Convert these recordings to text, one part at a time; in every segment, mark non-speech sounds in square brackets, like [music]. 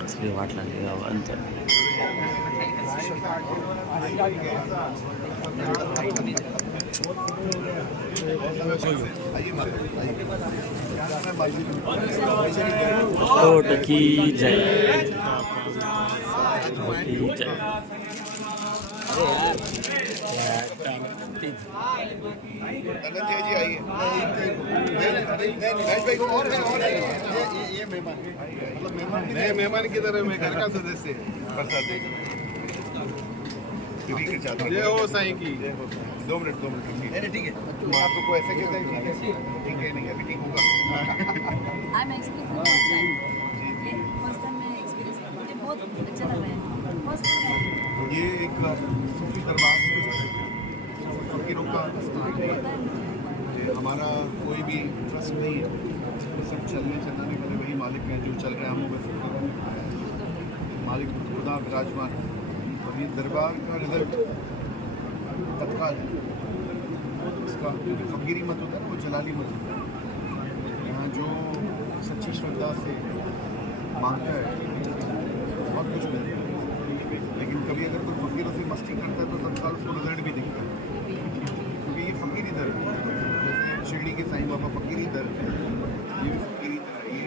कसली वाट लागली गावांत कोट की जय। मेहमान। की तरह मैं घर का सदस्य प्रसाद जय हो साईं की। दो मिनट दो मिनट ठीक है। आप लोग को ऐसे कहते हैं ठीक है नहीं अभी ठीक होगा। [laughs] बहुत अच्छा लग रहा है। ये एक सूफी दरबार फकीरों का स्थान है। है हमारा कोई भी ट्रस्ट नहीं है। सब चलने चलाने वाले वही मालिक हैं जो चल रहे हैं। हम लोग मालिक खुदा विराजमान है। ये दरबार का रिज़ल्ट तत्काल इसका फकीरी मत होता है ना, वो जलाली मत होता। है यहाँ जो सच्ची श्रद्धा से माँगता है, बहुत कुछ मिलता है। लेकिन कभी अगर कोई फकीरों से मस्ती करता है तो तत्काल उसको रिज़ल्ट भी दिखता है। क्योंकि ये फकीरी दर जैसे शिरडी के साईं बाबा फकीरी दर है। ये भी फकीरी दर ये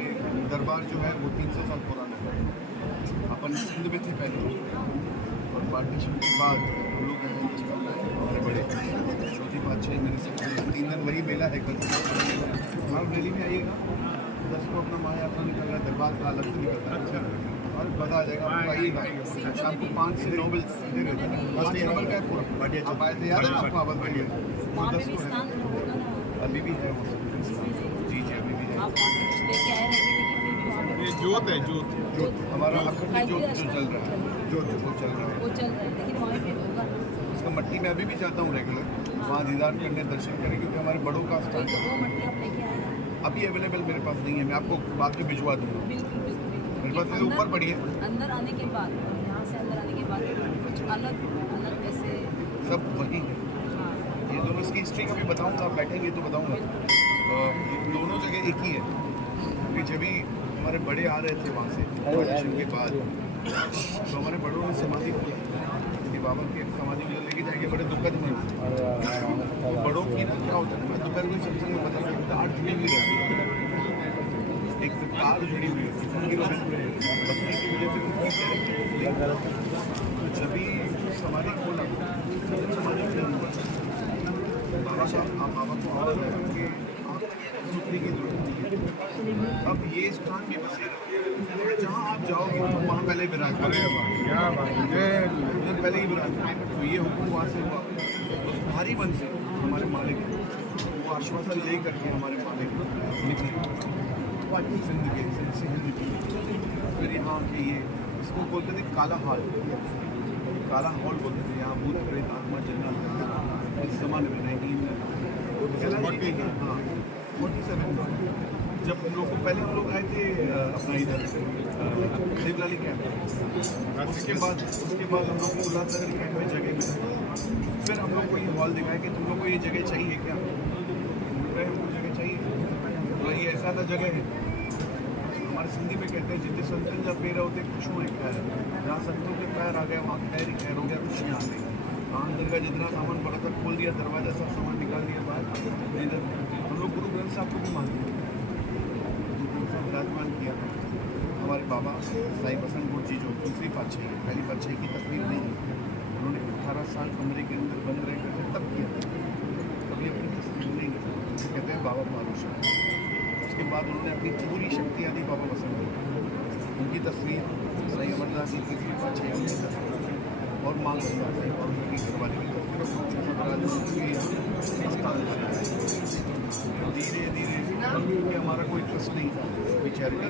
दरबार जो है, वो तीन सौ साल पुराना है। अपन सिंध में थे पहले। पार्टीशन के बाद हम लोग चौथी बादशाही मेरे से तीन दिन वही मेला है कल हाँ। रैली में आइएगा दस को अपना माया यात्रा निकल रहा है दरबार का अलग से निकलता है अच्छा और मज़ा आ जाएगा आपको आइएगा। शाम को पाँच से नौ बजे रहता है। पाँच नंबर का पूरा। आप आए थे याद है आपको आवाज़ बढ़िया। वहाँ दस को है अभी भी है वो। जी जी अभी भी है। जोत है जोत जो हमारा अखंड जो जो चल रहा है। जो जो वो चल रहा है। वो चल रहा है लेकिन वहाँ पे होगा। ना उसका मट्टी में अभी भी जाता हूँ रेगुलर वहाँ दीदार करने दर्शन करने क्योंकि हमारे बड़ों का स्थान तो अभी अवेलेबल मेरे पास नहीं है मैं आपको बाद में भिजवा दूँगा। मेरे पास ऊपर पड़ी है। अंदर आने के बाद यहाँ से अंदर आने के बाद कुछ अलग अलग जैसे सब वही है। हाँ। ये दोनों इसकी हिस्ट्री कभी बताऊँगा आप बैठेंगे तो बताऊँगा। दोनों जगह एक ही है। क्योंकि जब भी हमारे बड़े आ रहे थे वहाँ से partition के बाद। तो हमारे बड़ों ने समाधि कि। बाबा की समाधि में लेके जाएँगे बड़े दुखद में तो बड़ों की ना क्या होता है मैं दोपहर में सत्संग में बता तार जुड़ी हुई रहती है। एक तार जुड़ी हुई है की वजह से उनकी तो जब भी समाधि खोला तो समाधि बाबा साहब आप बाबा को और कि रुकने की ज़रूरत नहीं है अब ये स्थान भी बसे जहाँ आप जाओगे तो वहाँ पहले विराजमान उधर पहले ही विराजमान तो ये हुक्म वहाँ से हुआ। उस भारी मन से हमारे मालिक वो आश्वासन ले करके हमारे मालिक निकले। सिंध के से हिंद फिर यहाँ के ये इसको बोलते थे काला हॉल। काला हॉल बोलते थे यहाँ भूत प्रेत आत्मा जन्नत इस जमाने में नाइनटीन हाँ फोर्टी सेवन जब हम लोग को पहले हम लोग आए थे अपना इधर देवलाली कैंप उसके बाद उसके बाद हम लोग को उल्लासनगर कैंप में जगह मिली। फिर हम लोग को ये हॉल दिखाया कि तुम लोग को ये जगह चाहिए क्या? हैं, हमको जगह चाहिए। तो ये ऐसा सा जगह है। हमारे सिंधी में कहते हैं जितने संतन जब पैर होते कुछ नहीं खैर जहाँ संतों के पैर आ गए वहाँ खैर ही खैर हो गया कुछ नहीं। आ गई अंदर का जितना सामान पड़ा था खोल दिया दरवाज़ा सब सामान निकाल दिया बाहर। इधर हम लोग गुरु ग्रंथ साहब को भी मानते हैं। गुरु ग्रंथ साहब विराजमान किया हमारे बाबा साई बसंत गुरु जी जो दूसरी पातशाही है, पहली पातशाही की तस्वीर नहीं है उन्होंने अठारह साल कमरे के अंदर बंद रह करके तब किया कभी अपनी तस्वीर नहीं। कहते हैं बाबा मानुषा उसके बाद उन्होंने अपनी पूरी शक्तियाँ दी बाबा बसंत उनकी तस्वीर सही अमरदास जी की तीसरी पातशाही और सही और उनकी घरवाली की तस्वीर स्थान बनाया धीरे धीरे क्योंकि हमारा कोई ट्रस्ट नहीं था, कोई चैरिटी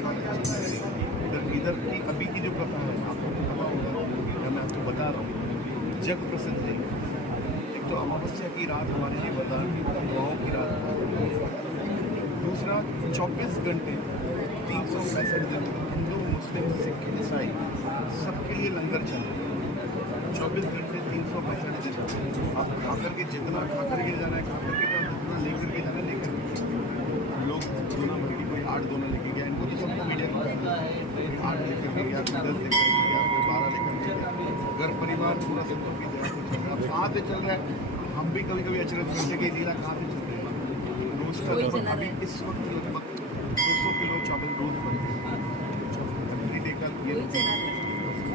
इधर इधर की अभी की जो प्रथा है, आपको पता होगा, या मैं आपको बता रहा हूँ, जग प्रसिद्ध है। एक तो अमावस्या की रात हमारे लिए वरदान दुआओं की रात। दूसरा, चौबीस घंटे तीन सौ पैंसठ दिन हिंदू, मुस्लिम, सिख, ईसाई सबके लिए लंगर चल चौबीस घंटे तीन सौ पैंसठ दिन। आप खा करके जितना खा करके जाना है खा करके जाना जितना लेकर के जाना है लेकर के लोग दोना भर के कोई आठ दोना लेके गया इनको तो सबको मीडिया को पता है कोई आठ लेकर के गया कोई दस लेकर कोई बारह लेकर गया घर परिवार पूरा संतों की दया से चल रहा है अब कहाँ से चल रहा है हम भी कभी कभी अचरज करते कि लीला कहाँ से चल रही है रोज का अभी इस वक्त लगभग दो सौ किलो चावल रोज बनते हैं का ये।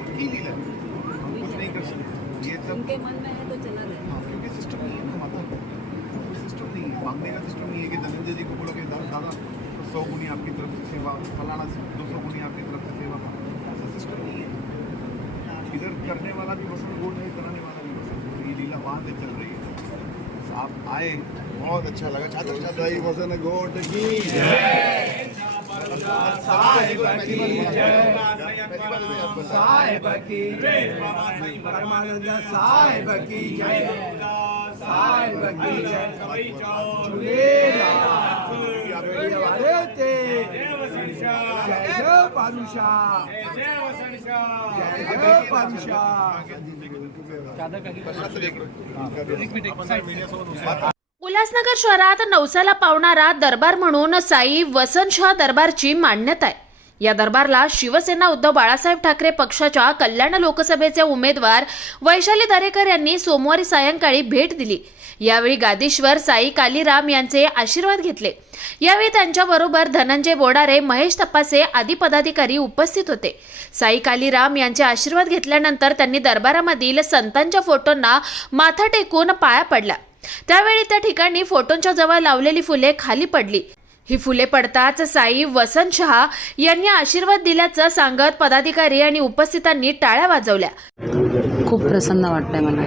उनकी लीला हम कुछ नहीं कर सकते ये सब उनके मन में है तो चला रहे हाँ क्योंकि सिस्टम नहीं है ना कोई सिस्टम नहीं है मांगने का सिस्टम नहीं है कि धनंजय जी को बोलो कि दादा सौ गुनी आपकी तरफ़ से सेवा फलाना दो सौ आपकी तरफ़ से सेवा ऐसा सिस्टम नहीं है इधर करने वाला भी वसंत गोड है कराने वाला भी गोड ये लीला वहाँ से चल रही है आप आए बहुत अच्छा लगा छात्र छात्रा वसंत गोड की साहेब की साहेब की जय की जय ते उल्हासनगर शहरात नवसाला पावणारा दरबार म्हणून साई वसंतशाह दरबारची मान्यता आहे. या दरबारला शिवसेना उद्धव बाळासाहेब ठाकरे पक्षाच्या कल्याण लोकसभेचे उमेदवार वैशाली दरेकर यांनी सोमवारी सायंकाळी भेट दिली. यावेळी गादीश्वर साई कालीराम यांचे आशीर्वाद घेतले. यावेळी त्यांच्याबरोबर धनंजय बोडारे महेश तपासे आदी पदाधिकारी उपस्थित होते. साई कालीराम यांचे आशीर्वाद घेतल्यानंतर त्यांनी दरबारामधील संतांच्या फोटोंना माथा टेकून पाया पडला त्यावेळी त्या ठिकाणी फोटोंच्या जवळ लावलेली फुले खाली पडली. ही फुले पडताच साई वसंत शहा यांनी आशीर्वाद दिल्याचं सांगत पदाधिकारी आणि उपस्थितांनी टाळ्या वाजवल्या. खूप प्रसन्न वाटतं आहे मला.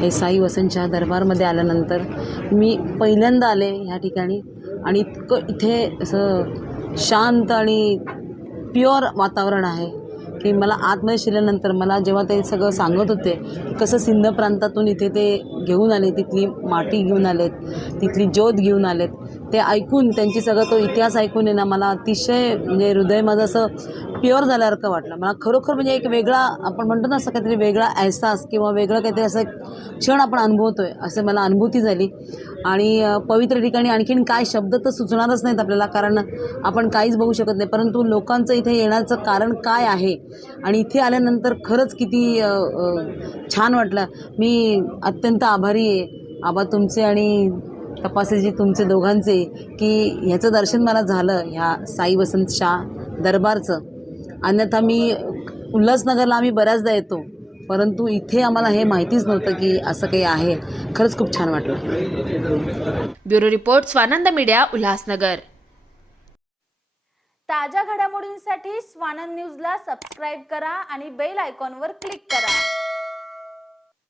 हे साई वसंतच्या दरबारमध्ये आल्यानंतर मी पहिल्यांदा आले ह्या ठिकाणी आणि इतकं इथे असं शांत आणि प्युअर वातावरण आहे की मला आतमध्ये शिरल्यानंतर मला जेव्हा ते सगळं सांगत होते कसं सिंध प्रांतातून इथे ते घेऊन आले तिथली माती घेऊन आलेत तिथली ज्योत घेऊन आलेत ते ऐकून त्यांची सगळं तो इतिहास ऐकून आहे ना मला अतिशय म्हणजे हृदय माझं असं प्युअर झाल्यासारखं वाटलं. मला खरोखर म्हणजे एक वेगळा आपण म्हणतो ना असं काहीतरी वेगळा अहसास किंवा वेगळं काहीतरी असं क्षण आपण अनुभवतो आहे असं मला अनुभूती झाली. आणि पवित्र ठिकाणी आणखीन काय शब्द तर सुचणारच नाहीत आपल्याला कारण आपण काहीच बघू शकत नाही. परंतु लोकांचं इथे येण्याचं कारण काय आहे? आणि इथे आल्यानंतर खरंच किती छान वाटलं. मी अत्यंत आभारी आहे. आबा तुमचे आणि तपासेजी तुमचे दोघांचे की ह्याचं दर्शन मला झालं ह्या साई वसंत शाह दरबारचं. अन्यथा मी उल्हासनगरला आम्ही बऱ्याचदा येतो परंतु इथे आम्हाला हे माहितीच नव्हतं की असं काही आहे. खरंच खूप छान वाटलं. Bureau report Swanand media Ulhasnagar. ताज्या घडामोडींसाठी स्वानंद न्यूजला सबस्क्राईब करा आणि बेल आयकॉनवर क्लिक करा.